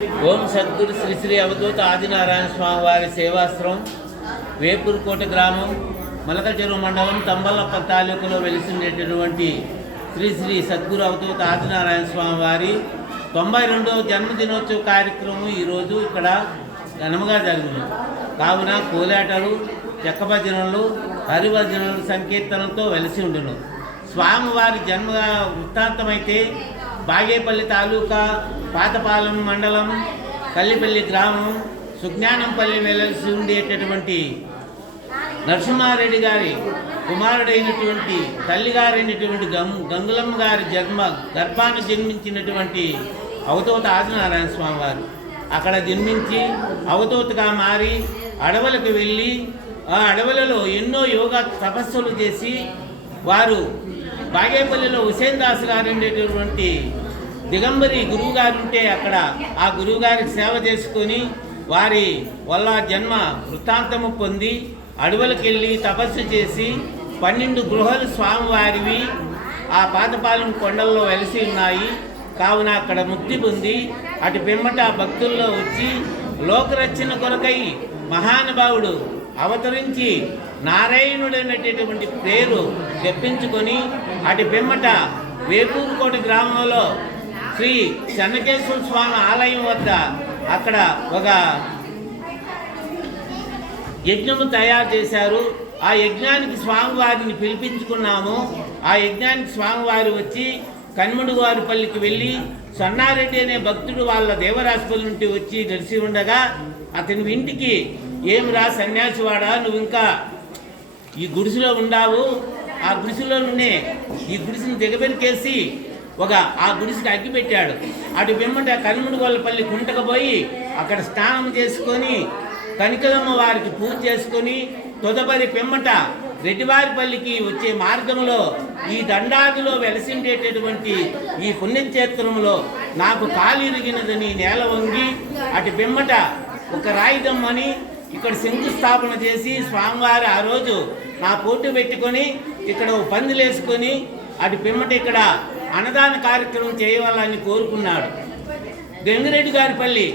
ఓం సద్గురు శ్రీ శ్రీ అవధూత ఆదినారాయణ స్వామి వారి సేవాశ్రమం వేపూరుకోట గ్రామం మలక చెరువు మండలం తంబలప్ప తాలూకులో వెలిసినటువంటి శ్రీ శ్రీ సద్గురు అవధూత ఆదినారాయణ స్వామి వారి తొంభై రెండవ జన్మదినోత్సవ కార్యక్రమం ఈరోజు ఇక్కడ ఘనముగా జరిగింది కావున కోలాటలు చెక్క భజనలు హరిభజనలు సంకీర్తనలతో వెలిసి ఉండును. స్వామివారి జన్మ వృత్తాంతమైతే బాగేపల్లి తాలూకా పాతపాలెం మండలం కల్లిపల్లి గ్రామం సుజ్ఞానంపల్లి వెలసి ఉండేటటువంటి నరసింహారెడ్డి గారి కుమారుడైనటువంటి తల్లిగారైనటువంటి గం గంగులమ్మ గారి జన్మ గర్భాన్ని జన్మించినటువంటి అవతూత ఆదినారాయణ స్వామి వారు. అక్కడ జన్మించి అవతూతగా మారి అడవులకు వెళ్ళి ఆ అడవులలో ఎన్నో యోగా తపస్సులు చేసి వారు బాగేపల్లిలో హుసేన్ దాస్ గారు ఉండేటటువంటి దిగంబరి గురువు గారు ఉంటే అక్కడ ఆ గురువు గారికి సేవ చేసుకొని వారి వల్ల జన్మ వృత్తాంతము పొంది అడవులకు వెళ్ళి తపస్సు చేసి పన్నెండు గృహాలు స్వామివారివి ఆ పాతపాలెం కొండల్లో వెలిసి ఉన్నాయి. కావున అక్కడ ముక్తి పొంది అటు పిమ్మట భక్తుల్లో వచ్చి లోకరక్షణ కొరకై మహానుభావుడు అవతరించి నారాయణుడైనటువంటి పేరు చెప్పించుకొని అటు పిమ్మట వేపూరుకోట గ్రామంలో శ్రీ చెన్నకేశ్వర స్వామి ఆలయం వద్ద అక్కడ ఒక యజ్ఞము తయారు చేశారు. ఆ యజ్ఞానికి స్వామివారిని పిలిపించుకున్నాము. ఆ యజ్ఞానికి స్వామివారి వచ్చి కన్ముడు వారి పల్లికి వెళ్ళి సన్నారెడ్డి అనే భక్తుడు వాళ్ళ దేవరాజపల్లి నుండి వచ్చి తెలిసి ఉండగా అతని ఇంటికి ఏమిరా సన్యాసివాడా? నువ్వు ఇంకా ఈ గుడిసెలో ఉండావు ఆ గుడిసెలోనే ఈ గుడిసెని దిగబెరికేసి ఒక ఆ గుడిసెకి అగ్గి పెట్టాడు. అటు వెమ్మట ఆ కనుముడు కుంటకపోయి అక్కడ స్నానం చేసుకొని కనికలమ్మ వారికి పూజ చేసుకొని తొదపరి పిమ్మట రెడ్డివారిపల్లికి వచ్చే మార్గంలో ఈ దండాదిలో వెలసిండేటటువంటి ఈ పుణ్యక్షేత్రంలో నాకు కాలు ఇరిగినదని నేల వంగి అటు పిమ్మట ఒక రాయిదమ్మని ఇక్కడ శంకుస్థాపన చేసి స్వామివారు ఆ రోజు నా పోటీ పెట్టుకొని ఇక్కడ పందులేసుకొని వేసుకొని అటు పిమ్మట ఇక్కడ అన్నదాన కార్యక్రమం చేయవాలని కోరుకున్నాడు. గంగిరెడ్డి గారి పల్లి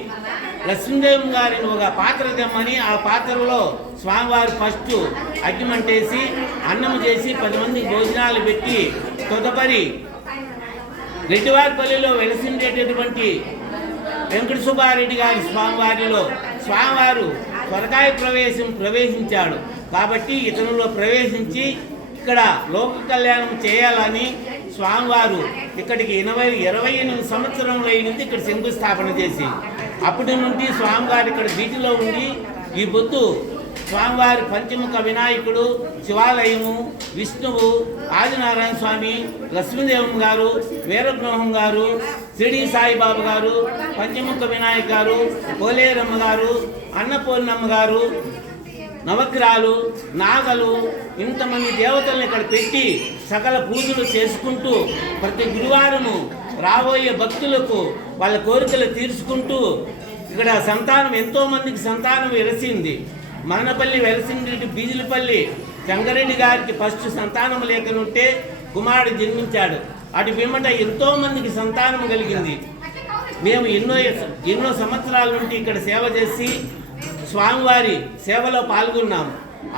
లక్ష్మీదేవి గారిని ఒక పాత్ర తెమ్మని ఆ పాత్రలో స్వామివారు ఫస్ట్ అగ్గిమంటేసి అన్నం చేసి పది మందికి భోజనాలు పెట్టి తదుపరి రెడ్డివారిపల్లిలో వెలసిండేటటువంటి వెంకట సుబ్బారెడ్డి గారి స్వామివారిలో స్వామివారు త్వరకాయ ప్రవేశం ప్రవేశించాడు. కాబట్టి ఇతనులో ప్రవేశించి ఇక్కడ లోక కళ్యాణం చేయాలని స్వామివారు ఇక్కడికి ఇరవై ఇరవై ఎనిమిది సంవత్సరంలో అయింది ఇక్కడ శంకుస్థాపన చేసి అప్పటి నుండి స్వామివారు ఇక్కడ వీటిలో ఉండి ఈ బొత్తు స్వామివారి పంచముఖ వినాయకుడు శివాలయము విష్ణువు ఆదినారాయణ స్వామి లక్ష్మీదేవం గారు వీరబ్రహ్మం గారు షిరిడి సాయిబాబు గారు పంచముఖ వినాయక్ గారు పోలేరమ్మ గారు అన్నపూర్ణమ్మ గారు నవగ్రహాలు నాగలు ఇంతమంది దేవతలను ఇక్కడ పెట్టి సకల పూజలు చేసుకుంటూ ప్రతి గురువారము రాబోయే భక్తులకు వాళ్ళ కోరికలు తీర్చుకుంటూ ఇక్కడ సంతానం ఎంతోమందికి సంతానం విరసింది మనపల్లి వెలసింగిరెడ్డి బీజులపల్లి చంగరెడ్డి గారికి ఫస్ట్ సంతానం లేకనుంటే కుమారుడు జన్మించాడు. అటు పిమ్మట ఎంతో మందికి సంతానం కలిగింది. మేము ఎన్నో ఎన్నో సంవత్సరాల నుండి ఇక్కడ సేవ చేసి స్వామివారి సేవలో పాల్గొన్నాం.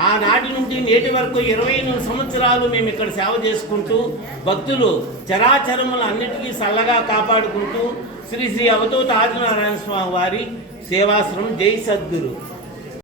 ఆనాటి నుండి నేటి వరకు ఇరవై ఎనిమిది సంవత్సరాలు మేము ఇక్కడ సేవ చేసుకుంటూ భక్తులు చరాచరములు అన్నిటికీ చల్లగా కాపాడుకుంటూ శ్రీ శ్రీ అవధూత ఆదినారాయణ స్వామి వారి సేవాశ్రమం జై సద్గురు.